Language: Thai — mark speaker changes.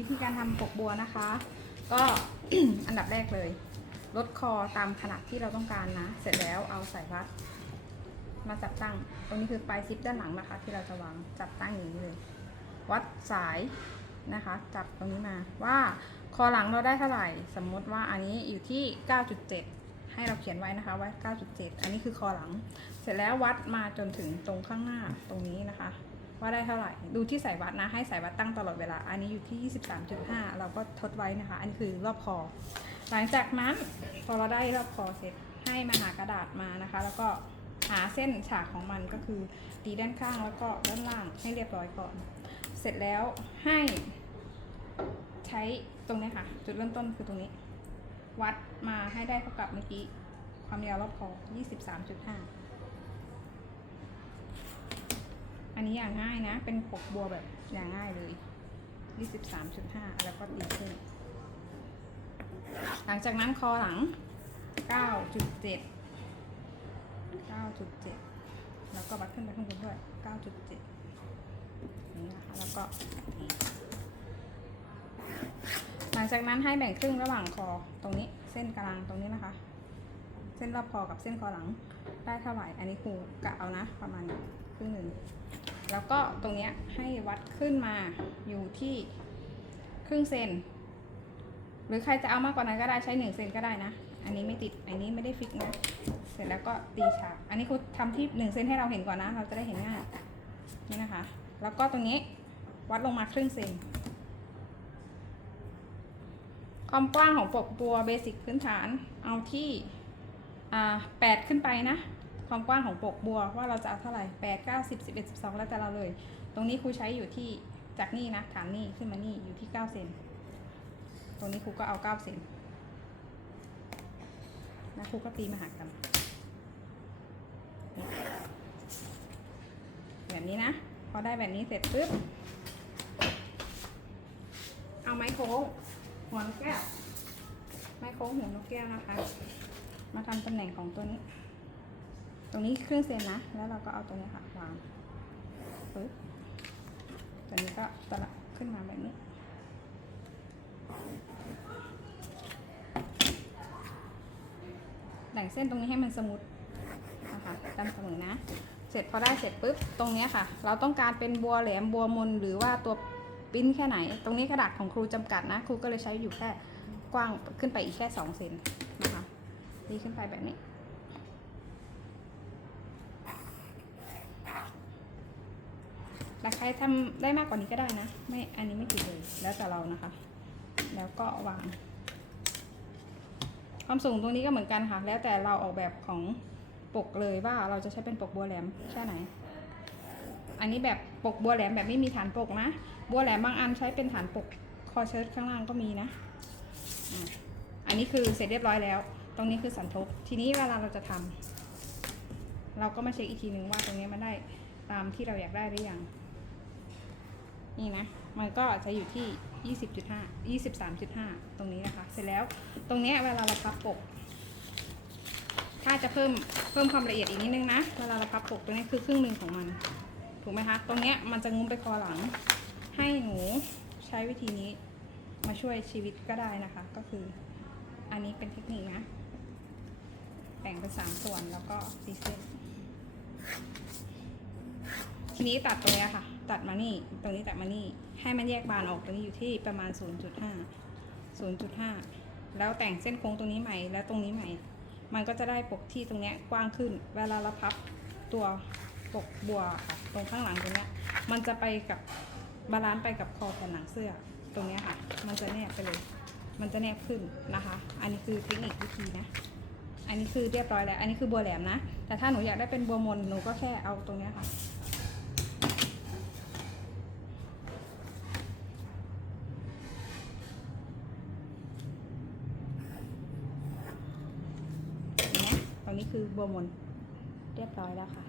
Speaker 1: วิธีการทำปกบัวนะคะ ก็อันดับแรกเลย ลดคอตามขนาดที่เราต้องการนะ เสร็จแล้วเอาสายรัดมาจับตั้ง ตรงนี้คือปลายซิปด้านหลังนะคะ ที่เราจะวางจับตั้งอย่างนี้เลย วัดสายนะคะ จับตรงนี้มาว่าคอหลังเราได้เท่าไหร่ สมมติว่าอันนี้อยู่ที่ 9.7 ให้เราเขียนไว้นะคะว่า 9.7 อันนี้คือคอหลัง เสร็จแล้ววัดมาจนถึงตรงข้างหน้าตรงนี้นะคะ ว่าได้เท่าไหร่ ดูที่สายวัดนะ ให้สายวัดตั้งตลอดเวลา อันนี้อยู่ที่ 23.5 เราก็ทดไว้นะคะ อันนี้คือรอบคอ หลังจากนั้นพอเราได้รอบคอเสร็จ ให้มาหากระดาษมานะคะ แล้วก็หาเส้นฉากของมันก็คือตีด้านข้างแล้วก็ด้านล่างให้เรียบร้อยก่อน เสร็จแล้วให้ใช้ตรงนี้ค่ะ จุดเริ่มต้นคือตรงนี้ วัดมาให้ได้เท่ากับเมื่อกี้ความยาวรอบคอ 23.5 อันนี้อย่างง่ายนะ เป็นปกบัวแบบอย่างง่ายเลย23.5 แล้วก็ตีขึ้น หลังจากนั้นคอหลัง 9.7 9.7 แล้วก็วัดขึ้นไปข้างบนด้วย 9.7 นี่นะคะ แล้วก็หลังจากนั้นให้แบ่งครึ่งระหว่างคอตรงนี้เส้นกลางตรงนี้นะคะ เส้นรอบคอกับเส้นคอหลังได้เท่าไหร่ อันนี้ครูกะเอานะ ประมาณครึ่งหนึ่ง แล้วก็ตรงเนี้ยให้วัดขึ้นมาอยู่ที่ครึ่งเซน หรือใครจะเอามากกว่านั้นก็ได้ใช้หนึ่งเซนก็ได้นะ อันนี้ไม่ติด อันนี้ไม่ได้ฟิกนะ เสร็จแล้วก็ตีฉาก อันนี้ครูทำที่หนึ่งเซนให้เราเห็นก่อนนะ เราจะได้เห็นง่ายนี่นะคะ แล้วก็ตรงนี้วัดลงมาครึ่งเซน ความกว้างของปกบัวเบสิกพื้นฐานเอาที่แปดขึ้นไปนะ ความกว้างของปกบัวว่าเราจะเอาเท่าไหร่แปดเก้าสิบสิบเอ็ดสิบสองแล้วแต่เราเลย ตรงนี้ครูใช้อยู่ที่จากนี่นะฐานนี่ขึ้นมานี่อยู่ที่เก้าเซนตรงนี้ครูก็เอาเก้าเซนแล้วครูก็ตีมาหากันแบบนี้นะ พอได้แบบนี้เสร็จปุ๊บ เอาไม้โค้งหัวนกแก้ว ไม้โค้งหัวนกแก้วนะคะ มาทำตำแหน่งของตัวนี้ ตรงนี้ครึ่งเซนนะ แล้วเราก็เอาตรงนี้ค่ะวางปึ๊บตัวนี้ก็สลับขึ้นมาแบบนี้ แบ่งเส้นตรงนี้ให้มันสมูทนะคะตามเสมอนะ เสร็จพอได้เสร็จปุ๊บ ตรงนี้ค่ะ เราต้องการเป็นบัวแหลมบัวมนหรือว่าตัวปิ้นแค่ไหน ตรงนี้กระดาษของครูจำกัดนะ ครูก็เลยใช้อยู่แค่กว้างขึ้นไปอีกแค่สองเซนนะคะดีขึ้นไปแบบนี้ แต่ใครทำได้มากกว่านี้ก็ได้นะ ไม่อันนี้ไม่ติดเลย แล้วแต่เรานะคะ แล้วก็วาง ความสูงตรงนี้ก็เหมือนกันค่ะ แล้วแต่เราออกแบบของปกเลยว่าเราจะใช้เป็นปกบัวแหลมแค่ไหน อันนี้แบบปกบัวแหลมแบบไม่มีฐานปกนะ บัวแหลมบางอันใช้เป็นฐานปกคอเชิ้ตข้างล่างก็มีนะอะอันนี้คือเสร็จเรียบร้อยแล้ว ตรงนี้คือสันทบ ทีนี้เวลาเราจะทำเราก็มาเช็คอีกทีนึงว่าตรงนี้มันได้ตามที่เราอยากได้หรือยัง นี่นะ มันก็จะอยู่ที่ 20.5 23.5 ตรงนี้นะคะ เสร็จแล้วตรงนี้เวลาเราพับปก ถ้าจะเพิ่มเพิ่มความละเอียดอีกนิดนึงนะ เวลาเราพับปกตรงนี้คือครึ่งหนึ่งของมัน ถูกไหมคะ ตรงนี้มันจะงุ้มไปคอหลัง ให้หนูใช้วิธีนี้มาช่วยชีวิตก็ได้นะคะ ก็คืออันนี้เป็นเทคนิคนะ แบ่งเป็นสามส่วนแล้วก็ตีเส้นทีนี้ตัดตรงเนี้ค่ะ ตัดมานี่ ตรงนี้ตัดมานี่ ให้มันแยกบานออกตรงนี้อยู่ที่ประมาณ 0.5 0.5 แล้วแต่งเส้นโค้งตรงนี้ใหม่ แล้วตรงนี้ใหม่ มันก็จะได้ปกที่ตรงเนี้ยกว้างขึ้น เวลาเราพับตัวปกบัวค่ะ ตรงข้างหลังตรงเนี้ยมันจะไปกับบาลานซ์ไปกับคอแผ่นหลังเสื้อ ตรงเนี้ยค่ะ มันจะแนบไปเลย มันจะแนบขึ้นนะคะ อันนี้คือเทคนิควิธีนะอันนี้คือเรียบร้อยแล้ว อันนี้คือบัวแหลมนะ แต่ถ้าหนูอยากได้เป็นบัวมน หนูก็แค่เอาตรงเนี้ยค่ะ เห็นไหมตรง นี้คือบัวมนเรียบร้อยแล้วค่ะ